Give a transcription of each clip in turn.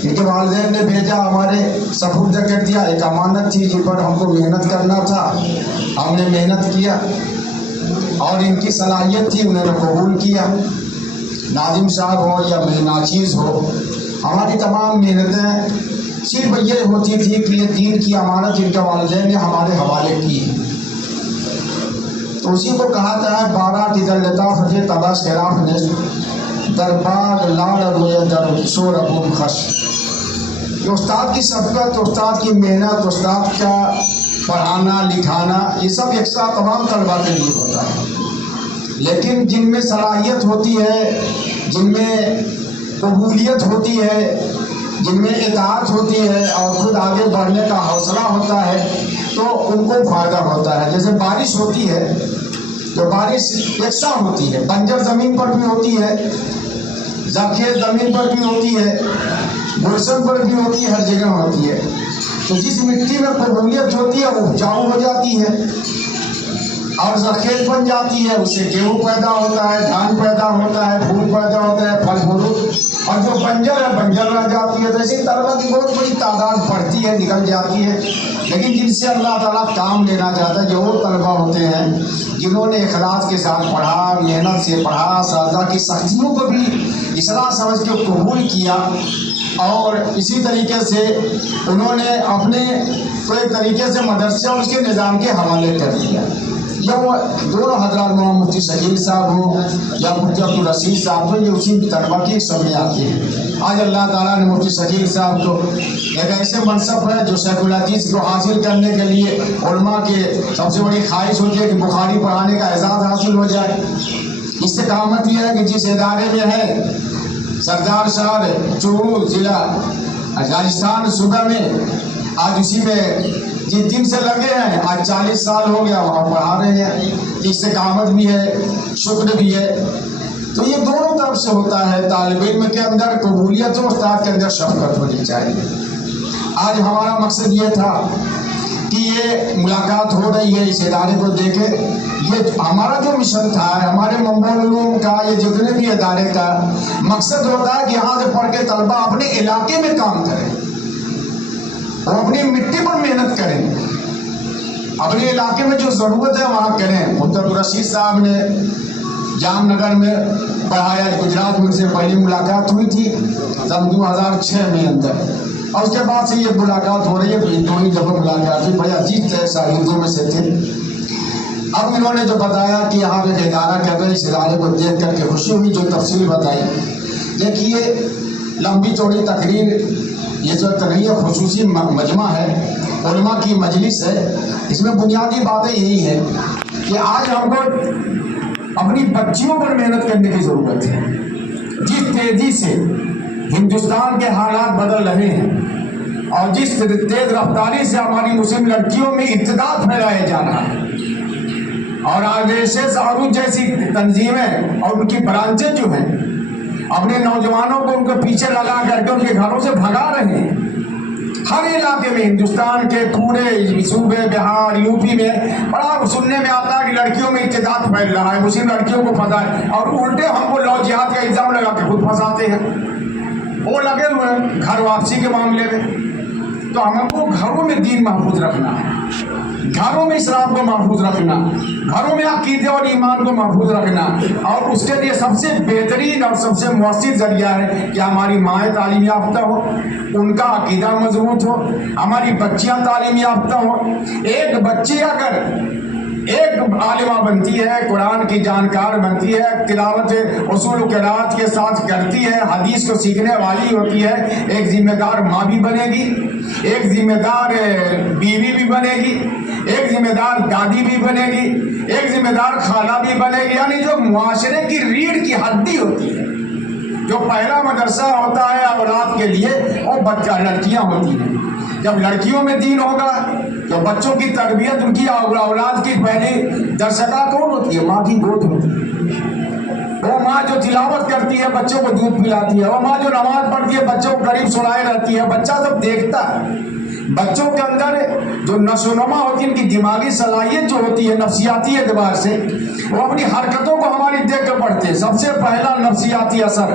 ان کے والدین نے بھیجا، ہمارے سپرد کر دیا، ایک امانت تھی جن پر ہم کو محنت کرنا تھا، ہم نے محنت کیا اور ان کی صلاحیت تھی، انہوں نے قبول کیا۔ ناظم صاحب ہو یا ناچیز ہو، ہماری تمام محنتیں صرف یہ ہوتی تھی کہ یہ دین کی امانت ان کے والدین نے ہمارے حوالے کی ہے۔ تو اسی کو کہا جاتا ہے بارہ کی در لطاف ہے تباش خلاف نصف در باغ لال رویہ در شور ابوم خش۔ یہ استاد کی سبقت، استاد کی محنت، استاد کا پڑھانا لکھانا، یہ سب یکساں تمام طلبہ کے لیے ہوتا ہے، لیکن جن میں صلاحیت ہوتی ہے، جن میں قبولیت ہوتی ہے، جن میں اطاعت ہوتی ہے اور خود آگے بڑھنے کا حوصلہ ہوتا ہے، تو ان کو فائدہ ہوتا ہے۔ جیسے بارش ہوتی ہے، تو بارش یکساں ہوتی ہے، بنجر زمین پر بھی ہوتی ہے، زرخیز زمین پر بھی ہوتی ہے، گلشن پر بھی ہوتی ہے، ہر جگہ ہوتی ہے۔ تو جس مٹی میں قبولیت ہوتی ہے وہ اپجاؤ ہو جاتی ہے اور زرخیز بن جاتی ہے، اس سے گیہوں پیدا ہوتا ہے، دھان پیدا ہوتا ہے، پھول پیدا ہوتا ہے، پھل فروٹ، اور جو بنجر ہے بنجر رہ جاتی ہے۔ تو ایسے طلبہ کی بہت بڑی تعداد بڑھتی ہے، نکل جاتی ہے، لیکن جن سے اللہ تعالیٰ کام لینا چاہتا ہے، جو وہ طلبہ ہوتے ہیں جنہوں نے اخلاص کے ساتھ پڑھا، محنت سے پڑھا، اساتذہ کی سختیوں کو بھی اصلاح سمجھ کے قبول کیا، اور اسی طریقے سے انہوں نے اپنے ایک طریقے سے مدرسے اور اس کے نظام کے حوالے کر دیا۔ یا وہ دونوں حضرات مولانا مفتی شکیل صاحب ہوں یا مفتی عبدالرشید صاحب ہوں، یہ اسی طلبہ کی سب میں آتے ہیں۔ آج اللہ تعالیٰ نے مفتی شکیل صاحب کو ایک ایسے منصب ہے جو شیخ الحدیث کو حاصل کرنے کے لیے علماء کے سب سے بڑی خواہش ہوتی ہے کہ بخاری پڑھانے کا اعزاز حاصل ہو جائے۔ استقامت یہ ہے کہ جس ادارے میں ہے سردار شہر چورو ضلع راجستھان صوبہ میں، آج اسی میں جن دن سے لگے ہیں، آج 40 سال ہو گیا وہاں پڑھا رہے ہیں۔ استقامت بھی ہے، شکر بھی ہے۔ تو یہ دونوں طرف سے ہوتا ہے، طالب علم کے اندر قبولیت ہو، استاد کے اندر شفقت ہونی چاہیے۔ آج ہمارا مقصد یہ تھا کہ یہ ملاقات ہو رہی ہے، اس ادارے کو دیکھے، یہ ہمارا جو مشن تھا، ہمارے منبع العلوم کا، یہ جتنے بھی ادارے کا مقصد ہوتا ہے کہ یہاں سے پڑھ کے طلبہ اپنے علاقے میں کام کریں، وہ اپنی مٹی پر محنت کریں، اپنے علاقے میں جو ضرورت ہے وہاں کریں۔ مفتی عبدالرشید صاحب نے جام نگر میں پڑھایا، گجرات میں ان سے پہلی ملاقات ہوئی تھی سن 2006 میں اندر، اور اس کے بعد سے یہ ملاقات ہو رہی ہے۔ دو ہی دفعہ ملاقات ہوئی، بڑے عزیز تھے، شاگردوں میں سے تھے۔ اب انہوں نے جو بتایا کہ یہاں پہ ادارہ کر رہے، اس ادارے کو دیکھ کر کے خوشی ہوئی، جو تفصیل بتائی۔ دیکھیے لمبی چوڑی تقریر یہ جو نہیں ہے، خصوصی مجمع ہے، علماء کی مجلس ہے، اس میں بنیادی باتیں یہی ہے کہ آج ہم کو اپنی بچیوں پر محنت کرنے کی ضرورت ہے۔ جس تیزی سے ہندوستان کے حالات بدل رہے ہیں اور جس تیز رفتاری سے ہماری مسلم لڑکیوں میں ارتداد پھیلایا جا رہا ہے، اور آرایسیس اور جیسی تنظیمیں اور ان کی برانچیں جو ہیں اپنے نوجوانوں کو ان کے پیچھے لگا کر کے ان کے گھروں سے بھگا رہے ہیں، ہر علاقے میں ہندوستان کے پورے صوبے بہار یوپی میں بڑا سننے میں آتا ہے کہ لڑکیوں میں ارتداد پھیل رہا ہے، مسلم لڑکیوں کو پتہ ہے، اور الٹے ہم کو لو جہاد کا الزام لگا کے خود پھنساتے ہیں۔ وہ لگے ہوئے ہیں گھر واپسی کے معاملے میں۔ تو ہم کو گھروں میں دین محفوظ رکھنا ہے، گھروں میں اسلام کو محفوظ رکھنا، گھروں میں عقیدے اور ایمان کو محفوظ رکھنا، اور اس کے لیے سب سے بہترین اور سب سے مؤثر ذریعہ ہے کہ ہماری مائیں تعلیم یافتہ ہو، ان کا عقیدہ مضبوط ہو، ہماری بچیاں تعلیم یافتہ ہو۔ ایک بچی اگر ایک عالمہ بنتی ہے، قرآن کی جانکار بنتی ہے، تلاوت اصول و قرات کے ساتھ کرتی ہے، حدیث کو سیکھنے والی ہوتی ہے، ایک ذمہ دار ماں بھی بنے گی، ایک ذمہ دار بیوی بھی بنے گی، ایک ذمہ دار دادی بھی بنے گی، ایک ذمہ دار خالہ بھی بنے گی۔ یعنی جو معاشرے کی ریڑھ کی ہڈی ہوتی ہے، جو پہلا مدرسہ ہوتا ہے اولاد کے لیے، وہ بچہ لڑکیاں ہوتی ہیں۔ جب لڑکیوں میں دین ہوگا تو بچوں کی تربیت، ان کی اولاد کی پہلی درسگاہ کون ہوتی ہے؟ ماں کی گود ہوتی ہے۔ وہ ماں جو تلاوت کرتی ہے بچوں کو دودھ پلاتی ہے، وہ ماں جو نماز پڑھتی ہے بچوں کو قریب سنائے رہتی ہے، بچہ سب دیکھتا ہے۔ بچوں کے اندر جو نشو و نما ہوتی ہے، ان کی دماغی صلاحیت جو ہوتی ہے نفسیاتی اعتبار سے، وہ اپنی حرکتوں کو ہماری دیکھ کر پڑھتے ہیں۔ سب سے پہلا نفسیاتی اثر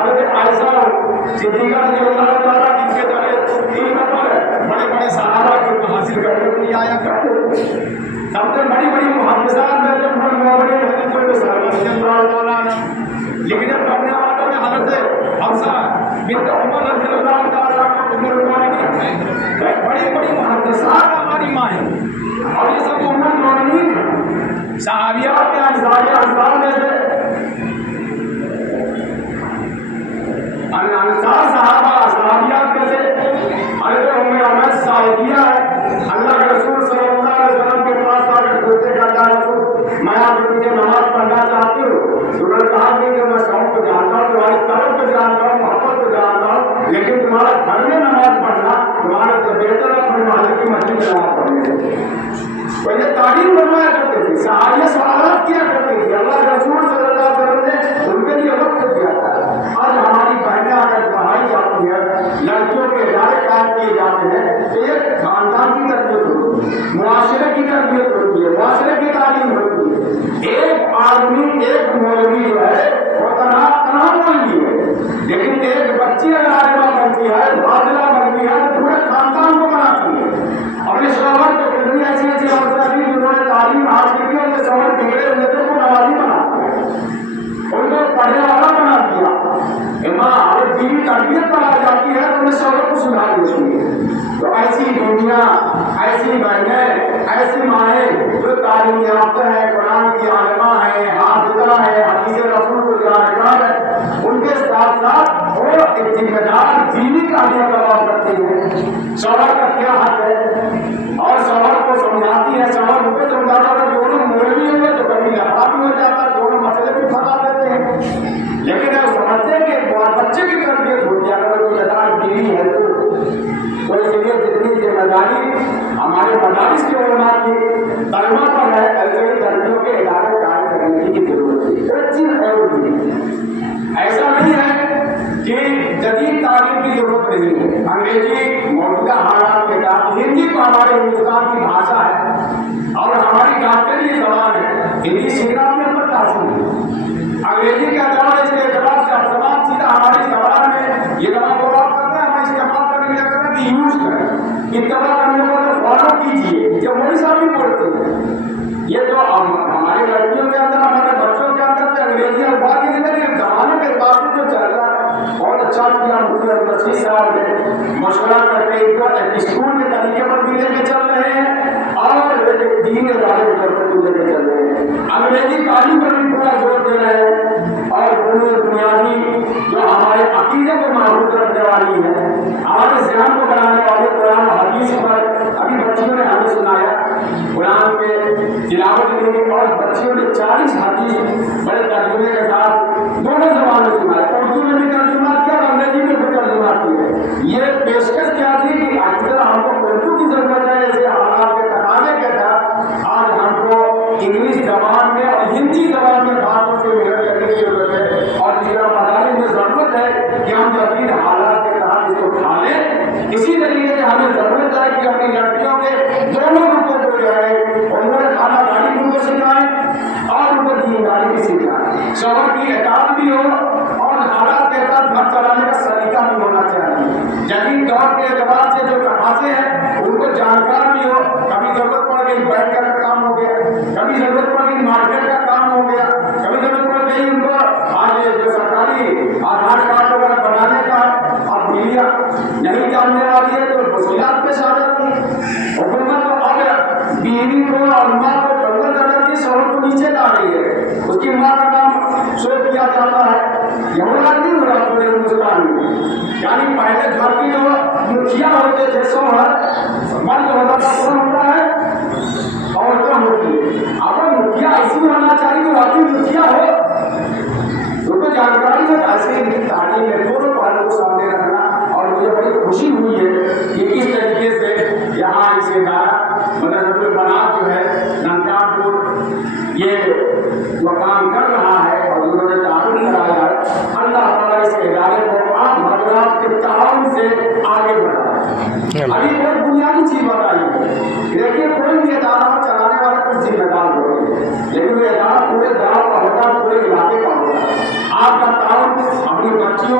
حضرت عائشہ صدیقہ رضی اللہ تعالیٰ جن کے تحت علم پر بڑے بڑے صحابہ کو حاصل کرنے کے لیے آیا کرتے تھے. سب سے بڑی بڑی محدثات میں جب حضرت رضی اللہ تعالیٰ لکھنے پڑھنے والوں میں حضرت حفصہ بنت عمر رضی اللہ تعالیٰ بڑی بڑی محدثات ہماری ماں ہیں اور یہ سب عمر مومنین صحابیات کے انصار میں سے انصار صحابہ صحابیات میں سے حضرت ام عمر صاحبیہ اللہ کے رسول صلی اللہ علیہ وسلم کے پاس آ کر پوچھتے کہتا رسول میں آپ سے نماز پڑھنا چاہتی ہوں. انہوں نے کہا کہ میں شوق کو جانتا ہوں, تمہاری طلب کو جانتا ہوں, محبت کو جانتا ہوں, لیکن تمہارا گھر میں نماز پڑھنا تمہارے سے بہتر ہے اپنے مالک کی مسجد میں نماز پڑھنے سے. تو یہ تعلیم فرمایا کرتے تھے, صحابہ سوالات کیا کرتے تھے. اللہ کے رسول صلی اللہ علیہ وسلم نے ان کے لیے وقت دیا تھا. آج ہماری بہنیں اگر پڑھائی جاتی ہے, لڑکیوں کے ادارے قائم کیے جاتے ہیں تو یہ خاندان کی تربیت ہوتی ہے, معاشرے کی تربیت ہوتی ہے, معاشرے کی تعلیم ہوتی ہے. ایک آدمی ایک مولوی جو ہے وہ تنہا مولوی ہے, لیکن ایک بچی اگر عالمہ بنتی ہے, فاضلہ بنتی ہے تو پورے خاندان کو بناتی ہے. اپنے شوہر کو کتنی ایسی ایسی عورتیں تھیں جنہوں نے تعلیم حاصل کی, ان کے شوہر بگڑے ہوتے کو نمازی بناتی ہے, ان کو پڑھنے والا بنا دیا. ماں اور بیوی تربیت پر آ جاتی ہے تو انہیں شوہر کو سنا دیتی ہے. تو ایسی دنیا, ایسی بہنیں, ایسی مائیں جو تعلیم یافتہ ہیں, قرآن کی عالمہ ہیں, حافظہ ہیں, حدیث رسول کو جانکار ہے, ان کے ساتھ ساتھ وہ ایک ذمہ دار دینی تعلیم کا کام کرتی ہیں. شوہر کا کیا حق ہے اور شوہر کو سمجھاتی ہے. شوہر ان کو سمجھاتا ہے, دونوں مولوی ہوئے تو کبھی لفڑا بھی ہو جاتا ہے, دونوں مسئلے بھی پھنسا دیتے ہیں. لیکن وہ سمجھتے ہیں کہ بچے کی تربیت ہوتی ہے, اگر کوئی ذمہ بیوی ہے تو اس لیے جتنی ذمہ داری ہمارے مدارس کے علماء کی طلبہ پر ہے, ایسے لڑکیوں کے ادارے قائم کرنے کی ضرورت ہے. ایک چیز اور بھی ایسا نہیں ہے کہ جدید تعلیم کی ضرورت نہیں ہے. انگریزی موجودہ حالات کے ساتھ ہندی تو ہمارے ہندوستان کی بھاشا ہے اور ہماری ڈاکٹری زبان ہے. ہندی سیکھنا بھی ہم پر تاثر ہے. انگریزی کا دور اس کے اعتبار سے اب تمام چیزیں ہماری زبان میں یہ زبان کو آپ کرتے ہیں, ہمیں استعمال کرنے کے لیے کرتے ہیں کہ یوز کریں, اتباع کرنے کو تو فالو کیجیے. جب مودی صاحب بھی بولتے ہیں یہ تو ہماری لڑکیوں کے اندر, ہمارے بچوں کے اندر جو انگریزی اخبار کی زندگی زمانے کے اعتبار سے جو چل رہا ہے بہت اچھا کیا. مفتی رشید صاحب نے مشورہ کر کے اسکول کے طریقے پر بھی لے کے چل رہے ہیں اور دین کے ادارے پر بھی لے کے چل رہے ہیں. انگریزی تعلیم پر بھی پورا زور دے رہے ہیں اور بنیادی جو ہمارے عقیدے کو محفوظ رکھنے والی ہے, ہمارے ذہن کو بنانے والے قرآن حدیث پر ابھی بچیوں نے ہمیں سنایا, قرآن کے تلاوت کی اور بچیوں نے 40 حدیث بڑے ترجمے کے ساتھ دونوں زبان میں سنایا. اردو میں بھی ترجمہ کیا اور انگریزی میں بھی ترجمہ کیا. یہ پیشکش کیا تھی کہ اکثر ہم کو اردو کی ضرورت ہے, ایسے حالات کے تقاضے کے تحت آج ہم کو انگلش زبان میں اور ہندی زبان میں باتوں سے محنت کرنے کی ضرورت ہے. اور اس طرح مدارس میں ضرورت ہے کہ ہم جدید حالات کے تحت اس کو اٹھا لیں. اسی طریقے سے ہمیں ضرورت ہے کہ اپنی لڑکیوں کے دونوں روپوں کو جو ہے انہیں کھانا گاڑی ان کو سکھائیں اور ان کو دینداری بھی سکھائیں. شوہر کی اطاعت بھی ہو اور حالات کے تحت گھر چلانے کا سلیقہ بھی ہونا چاہیے. جدید دور کے اعتبار سے جو تقاضے ہیں ان کو جانکار بھی ہو. کبھی ضرورت پڑ گئی بینک کا کام ہو گیا, کبھی ضرورت پڑ گئی مارکیٹ کا کام ہو گیا, کبھی ضرورت پڑ گئی ان کو آج جو سرکاری آدھار کارڈ وغیرہ بنانے کا, اب بیویاں نہیں جاننے والی ہے تو مشکلات پیش آ جاتی ہیں. حکومت تو اب بیوی کو اور ماں کو ضرورت اگر کی شوہر کو نیچے لا رہی ہے, اس کی ماں کا نام شو کیا جاتا ہے. یہ ہونا نہیں ہو رہا پورے ہندوستان میں. یعنی پہلے گھر کی جو مکھیا ہوتے تھے شوہر, مرد ہوتا تھا کون ہوتا ہے, عورتیں ہوتی ہے. اب مکھیا ایسی ہونا چاہیے کہ واقعی مکھیا ہو, ان کو جانکاری ہے. ایسے تعلیم میں دونوں پہلو کو سامنے رکھنا. اور مجھے بڑی خوشی ہوئی ہے کہ اس طریقے سے یہاں اس ادارہ مدرسۃ البنات جو ہے ننکانپور یہ وہ کام کر رہا ہے اور انہوں نے تعاون کرایا ہے. اللہ تعالیٰ اس ادارے کو آپ حضرات کے تعاون سے آگے بڑھائے. ابھی کوئی بنیادی چیز بتائیے. دیکھیے کوئی بھی ادارہ چلانے والا کچھ ذمہ دار ہوتے ہیں, لیکن وہ ادارہ پورے گاؤں کا ہوتا ہے, پورے علاقے کا ہوتا ہے. آپ کا تعاون اپنی بچیوں